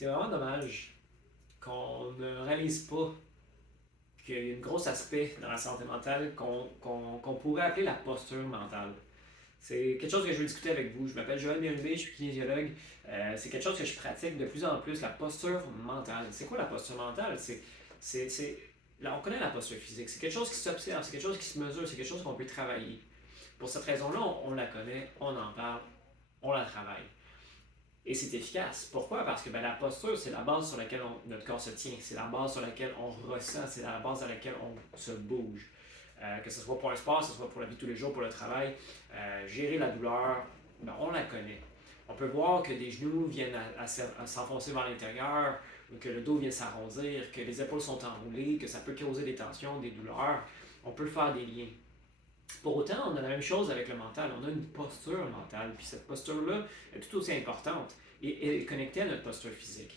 C'est vraiment dommage qu'on ne réalise pas qu'il y a un gros aspect dans la santé mentale qu'on pourrait appeler la posture mentale. C'est quelque chose que je veux discuter avec vous. Je m'appelle Joël Bérubé, je suis kinésiologue. C'est quelque chose que je pratique de plus en plus, la posture mentale. C'est quoi la posture mentale? Là, on connaît la posture physique. C'est quelque chose qui s'observe, c'est quelque chose qui se mesure, c'est quelque chose qu'on peut travailler. Pour cette raison-là, on la connaît, on en parle, on la travaille. Et c'est efficace. Pourquoi? Parce que la posture, c'est la base sur laquelle notre corps se tient. C'est la base sur laquelle on ressent. C'est la base sur laquelle on se bouge. Que ce soit pour un sport, que ce soit pour la vie de tous les jours, pour le travail. Gérer la douleur, on la connaît. On peut voir que des genoux viennent à s'enfoncer vers l'intérieur, que le dos vient s'arrondir, que les épaules sont enroulées, que ça peut causer des tensions, des douleurs. On peut faire des liens. Pour autant, on a la même chose avec le mental. On a une posture mentale, puis cette posture-là est tout aussi importante et est connectée à notre posture physique.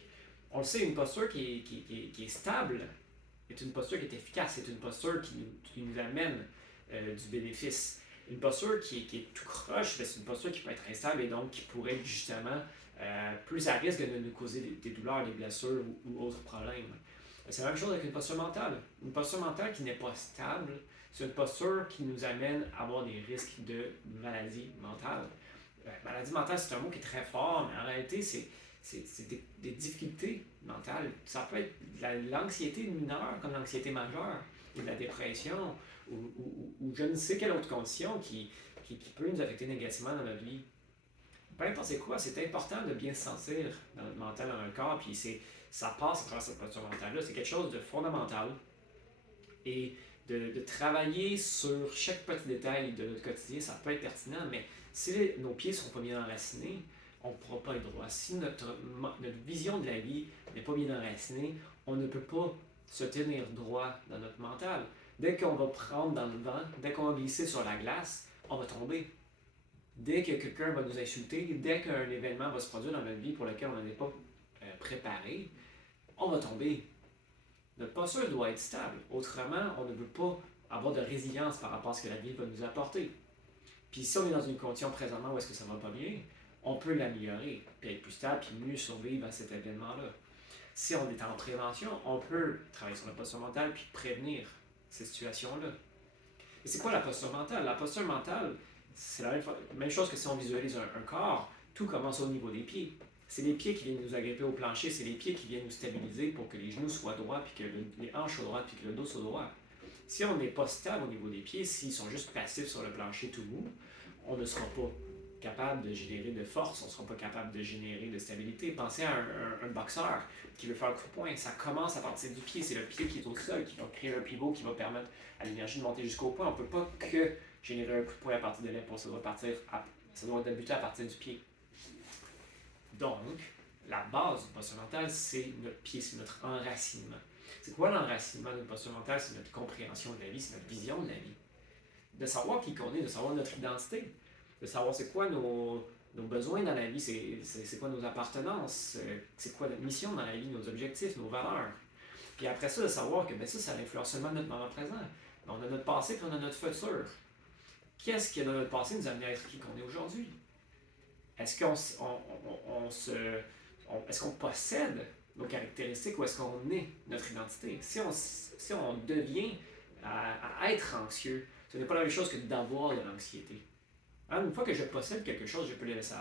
On le sait, une posture qui est stable est une posture qui est efficace, c'est une posture qui nous amène du bénéfice. Une posture qui est tout croche, c'est une posture qui peut être instable et donc qui pourrait être justement plus à risque de nous causer des douleurs, des blessures ou autres problèmes. C'est la même chose avec une posture mentale. Une posture mentale qui n'est pas stable, c'est une posture qui nous amène à avoir des risques de maladie mentale. Maladie mentale, c'est un mot qui est très fort, mais en réalité, c'est des difficultés mentales. Ça peut être de l'anxiété mineure comme l'anxiété majeure, ou de la dépression, ou je ne sais quelle autre condition qui peut nous affecter négativement dans notre vie. Peu importe c'est quoi, c'est important de bien se sentir dans notre mental, dans notre corps, puis ça passe à travers cette posture mentale-là. C'est quelque chose de fondamental. Et de travailler sur chaque petit détail de notre quotidien, ça peut être pertinent, mais si nos pieds ne sont pas bien enracinés, on ne pourra pas être droit. Si notre vision de la vie n'est pas bien enracinée, on ne peut pas se tenir droit dans notre mental. Dès qu'on va prendre dans le vent, dès qu'on va glisser sur la glace, on va tomber. Dès que quelqu'un va nous insulter, dès qu'un événement va se produire dans notre vie pour lequel on n'est pas préparé, on va tomber. Notre posture doit être stable. Autrement, on ne veut pas avoir de résilience par rapport à ce que la vie va nous apporter. Puis si on est dans une condition présentement où est-ce que ça va pas bien, on peut l'améliorer, puis être plus stable, puis mieux survivre à cet événement-là. Si on est en prévention, on peut travailler sur la posture mentale, puis prévenir ces situations-là. Et c'est quoi la posture mentale? La posture mentale, c'est la même chose que si on visualise un corps, tout commence au niveau des pieds. C'est les pieds qui viennent nous agripper au plancher, c'est les pieds qui viennent nous stabiliser pour que les genoux soient droits, puis que les hanches soient droites, puis que le dos soit droit. Si on n'est pas stable au niveau des pieds, s'ils sont juste passifs sur le plancher tout mou, on ne sera pas capable de générer de force, on ne sera pas capable de générer de stabilité. Pensez à un boxeur qui veut faire le coup de poing, ça commence à partir du pied, c'est le pied qui est au sol qui va créer un pivot qui va permettre à l'énergie de monter jusqu'au point. On ne peut pas que générer un coup de poing à partir de l'épaule, ça doit débuter à partir du pied. Donc, la base du posture mentale, c'est notre pied, c'est notre enracinement. C'est quoi l'enracinement d'une posture mentale? C'est notre compréhension de la vie, c'est notre vision de la vie. De savoir qui qu'on est, de savoir notre identité, de savoir c'est quoi nos besoins dans la vie, c'est quoi nos appartenances, c'est quoi notre mission dans la vie, nos objectifs, nos valeurs. Puis après ça, de savoir que ça influence seulement notre moment présent. On a notre passé puis on a notre futur. Qu'est-ce qui dans notre passé nous a amené à être qui qu'on est aujourd'hui? Est-ce qu'on possède nos caractéristiques ou est-ce qu'on est notre identité? Si on devient à être anxieux, ce n'est pas la même chose que d'avoir de l'anxiété. Une fois que je possède quelque chose, je peux le laisser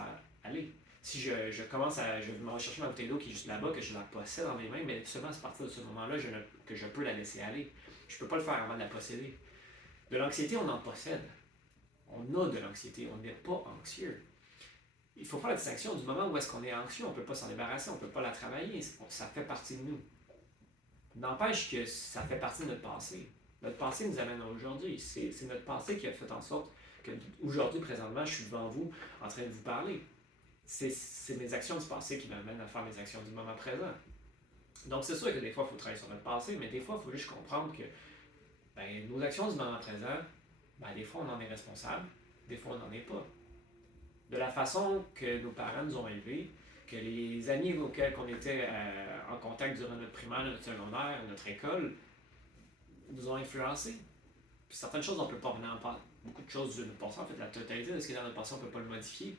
aller. Si je vais m'en chercher ma bouteille d'eau qui est juste là-bas, que je la possède dans mes mains, mais seulement à partir de ce moment-là que je peux la laisser aller. Je ne peux pas le faire avant de la posséder. De l'anxiété, on en possède. On a de l'anxiété, on n'est pas anxieux. Il faut faire la distinction du moment où est-ce qu'on est anxieux, on ne peut pas s'en débarrasser, on ne peut pas la travailler, ça fait partie de nous. N'empêche que ça fait partie de notre passé. Notre passé nous amène à aujourd'hui. C'est notre passé qui a fait en sorte qu'aujourd'hui, présentement, je suis devant vous en train de vous parler. C'est mes actions du passé qui m'amènent à faire mes actions du moment présent. Donc c'est sûr que des fois, il faut travailler sur notre passé, mais des fois, il faut juste comprendre que nos actions du moment présent, des fois, on en est responsable, des fois, on n'en est pas. De la façon que nos parents nous ont élevés, que les amis auxquels on était en contact durant notre primaire, notre secondaire, notre école, nous ont influencés. Puis certaines choses, on ne peut pas revenir en passé. Beaucoup de choses de notre passé, en fait, la totalité de ce qui est dans notre passé, on ne peut pas le modifier.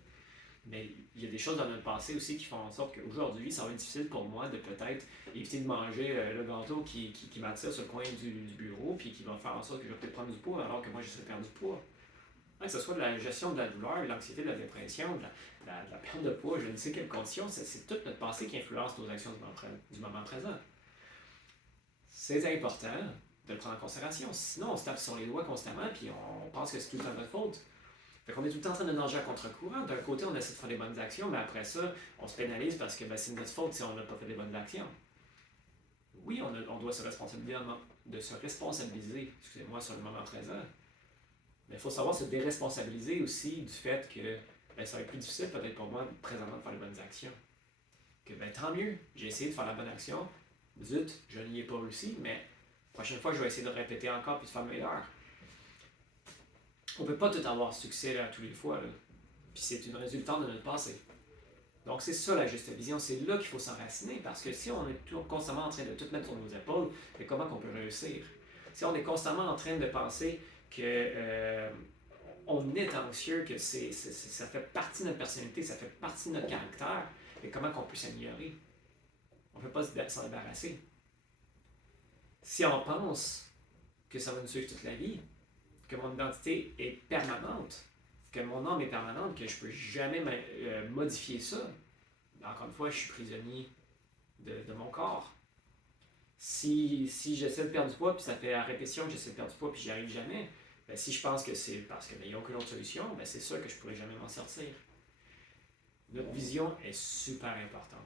Mais il y a des choses dans notre passé aussi qui font en sorte qu'aujourd'hui, ça va être difficile pour moi de peut-être éviter de manger le gâteau qui m'attire sur le coin du bureau, puis qui va faire en sorte que je vais peut-être prendre du poids alors que moi j'essaie de perdre du poids. Que ce soit de la gestion de la douleur, de l'anxiété, de la dépression, de la perte de poids, je ne sais quelle condition, c'est toute notre passé qui influence nos actions du moment présent. C'est important de le prendre en considération. Sinon, on se tape sur les doigts constamment puis on pense que c'est tout le temps notre faute. Fait qu'on est tout le temps en train de nager à contre-courant. D'un côté, on essaie de faire des bonnes actions, mais après ça, on se pénalise parce que c'est notre faute si on n'a pas fait des bonnes actions. Oui, on doit se responsabiliser, excusez-moi, sur le moment présent. Mais il faut savoir se déresponsabiliser aussi du fait que ça va être plus difficile peut-être pour moi présentement de faire les bonnes actions. Que tant mieux, j'ai essayé de faire la bonne action. Zut, je n'y ai pas réussi, mais la prochaine fois, je vais essayer de répéter encore puis de faire meilleur. On ne peut pas tout avoir succès là, tous les fois. Là. Puis c'est une résultante de notre passé. Donc c'est ça la juste vision, c'est là qu'il faut s'enraciner, parce que si on est constamment en train de tout mettre sur nos épaules, comment on peut réussir? Si on est constamment en train de penser que on est anxieux, que ça fait partie de notre personnalité, ça fait partie de notre caractère, et comment on peut s'améliorer? On ne peut pas s'en débarrasser. Si on pense que ça va nous suivre toute la vie, que mon identité est permanente, que mon âme est permanente, que je ne peux jamais modifier ça, encore une fois, je suis prisonnier de mon corps. Si j'essaie de perdre du poids, puis ça fait à répétition que j'essaie de perdre du poids, puis j'y arrive jamais, si je pense que c'est parce qu'il n'y a aucune autre solution, c'est sûr que je ne pourrai jamais m'en sortir. Notre vision est super importante.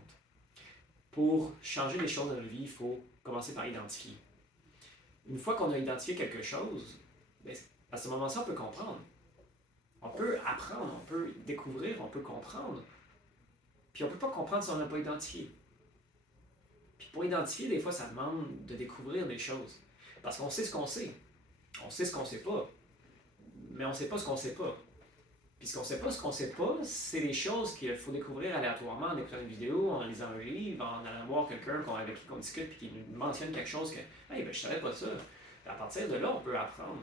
Pour changer les choses dans notre vie, il faut commencer par identifier. Une fois qu'on a identifié quelque chose, à ce moment-là, on peut comprendre. On peut apprendre, on peut découvrir, on peut comprendre. Puis on ne peut pas comprendre si on n'a pas identifié. Puis pour identifier, des fois, ça demande de découvrir des choses. Parce qu'on sait ce qu'on sait. On sait ce qu'on ne sait pas. Mais on ne sait pas ce qu'on ne sait pas. Puis ce qu'on ne sait pas, c'est les choses qu'il faut découvrir aléatoirement en écoutant une vidéo, en lisant un livre, en allant voir quelqu'un avec qui on discute puis qui nous mentionne quelque chose que « Hey, je savais pas ça ». À partir de là, on peut apprendre.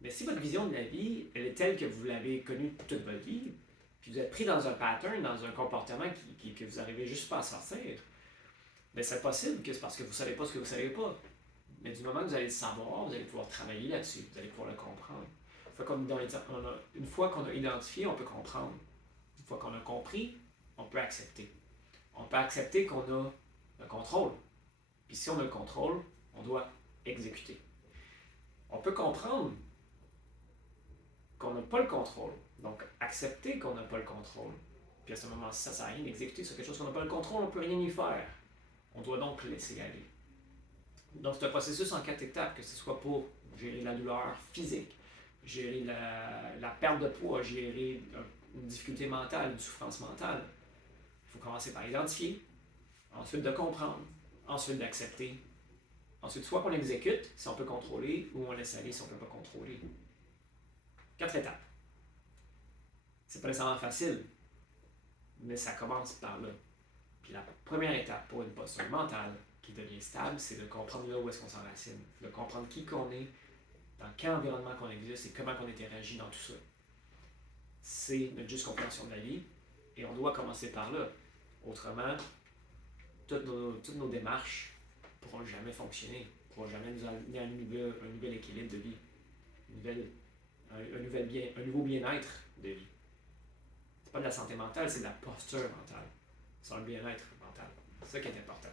Mais si votre vision de la vie, elle est telle que vous l'avez connue toute votre vie, puis vous êtes pris dans un pattern, dans un comportement que vous n'arrivez juste pas à sortir, c'est possible que c'est parce que vous ne savez pas ce que vous ne savez pas. Mais du moment que vous allez le savoir, vous allez pouvoir travailler là-dessus, vous allez pouvoir le comprendre. Une fois qu'on a identifié, on peut comprendre. Une fois qu'on a compris, on peut accepter. On peut accepter qu'on a le contrôle. Puis si on a le contrôle, on doit exécuter. On peut comprendre qu'on n'a pas le contrôle. Donc, accepter qu'on n'a pas le contrôle. Puis à ce moment-là, ça ne sert à rien d'exécuter sur quelque chose qu'on n'a pas le contrôle, on ne peut rien y faire. On doit donc laisser aller. Donc, c'est un processus en 4 étapes, que ce soit pour gérer la douleur physique, gérer la perte de poids, gérer une difficulté mentale, une souffrance mentale. Il faut commencer par identifier, ensuite de comprendre, ensuite d'accepter. Ensuite, soit qu'on exécute, si on peut contrôler, ou on laisse aller si on ne peut pas contrôler. 4 étapes. C'est pas nécessairement facile, mais ça commence par là. Puis la première étape pour une posture mentale qui devient stable, c'est de comprendre là où est-ce qu'on s'enracine, de comprendre qui qu'on est, dans quel environnement qu'on existe et comment on interagit dans tout ça. C'est notre juste compréhension de la vie et on doit commencer par là. Autrement, toutes nos démarches ne pourront jamais fonctionner, ne pourront jamais nous amener à un nouvel équilibre de vie, un nouveau bien-être de vie. C'est pas de la santé mentale, c'est de la posture mentale. C'est un bien-être mental. C'est ça qui est important.